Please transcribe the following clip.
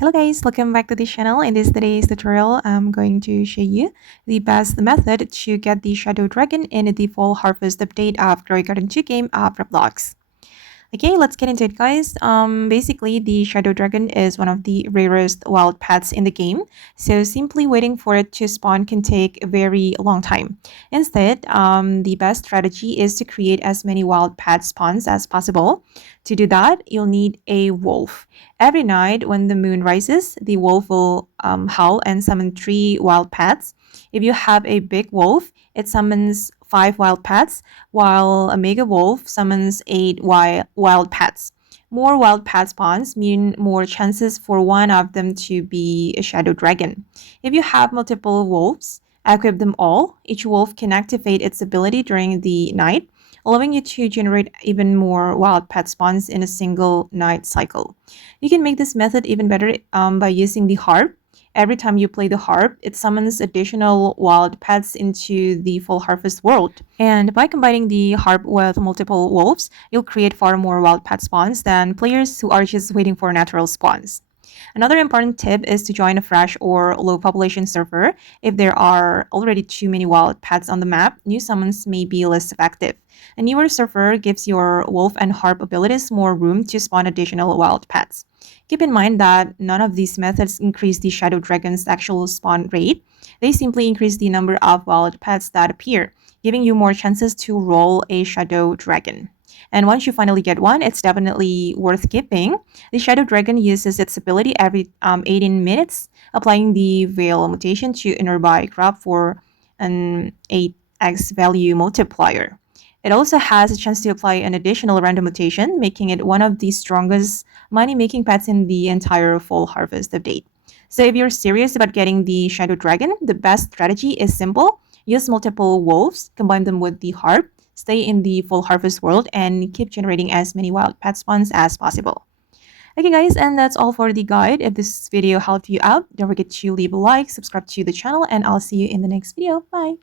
Hello guys, welcome back to the channel. In today's tutorial, I'm going to show you the best method to get the Shadow Dragon in the Fall Harvest update of Glory Garden 2 game of Roblox. Okay, let's get into it, guys. Basically, the Shadow Dragon is one of the rarest wild pets in the game, so simply waiting for it to spawn can take a very long time. Instead, the best strategy is to create as many wild pet spawns as possible. To do that, you'll need a wolf. Every night when the moon rises, the wolf will howl and summon 3 wild pets. If you have a big wolf, it summons 5 wild pets, while a mega wolf summons 8 wild pets. More wild pet spawns mean more chances for one of them to be a shadow dragon. If you have multiple wolves, equip them all. Each wolf can activate its ability during the night, allowing you to generate even more wild pet spawns in a single night cycle. You can make this method even better by using the harp. Every time you play the harp, it summons additional wild pets into the full harvest world. And by combining the harp with multiple wolves, you'll create far more wild pet spawns than players who are just waiting for natural spawns. Another important tip is to join a fresh or low population server. If there are already too many wild pets on the map, new summons may be less effective. A newer server gives your wolf and harp abilities more room to spawn additional wild pets. Keep in mind that none of these methods increase the Shadow Dragon's actual spawn rate. They simply increase the number of wild pets that appear, giving you more chances to roll a Shadow Dragon. And once you finally get one, it's definitely worth keeping. The Shadow Dragon uses its ability every 18 minutes, applying the Veil mutation to a nearby crop for an 8x value multiplier. It also has a chance to apply an additional random mutation, making it one of the strongest money-making pets in the entire Fall Harvest update. So if you're serious about getting the Shadow Dragon, the best strategy is simple. Use multiple wolves, combine them with the harp, stay in the Full Harvest world, and keep generating as many wild pet spawns as possible. Okay guys, and that's all for the guide. If this video helped you out, don't forget to leave a like, subscribe to the channel, and I'll see you in the next video. Bye!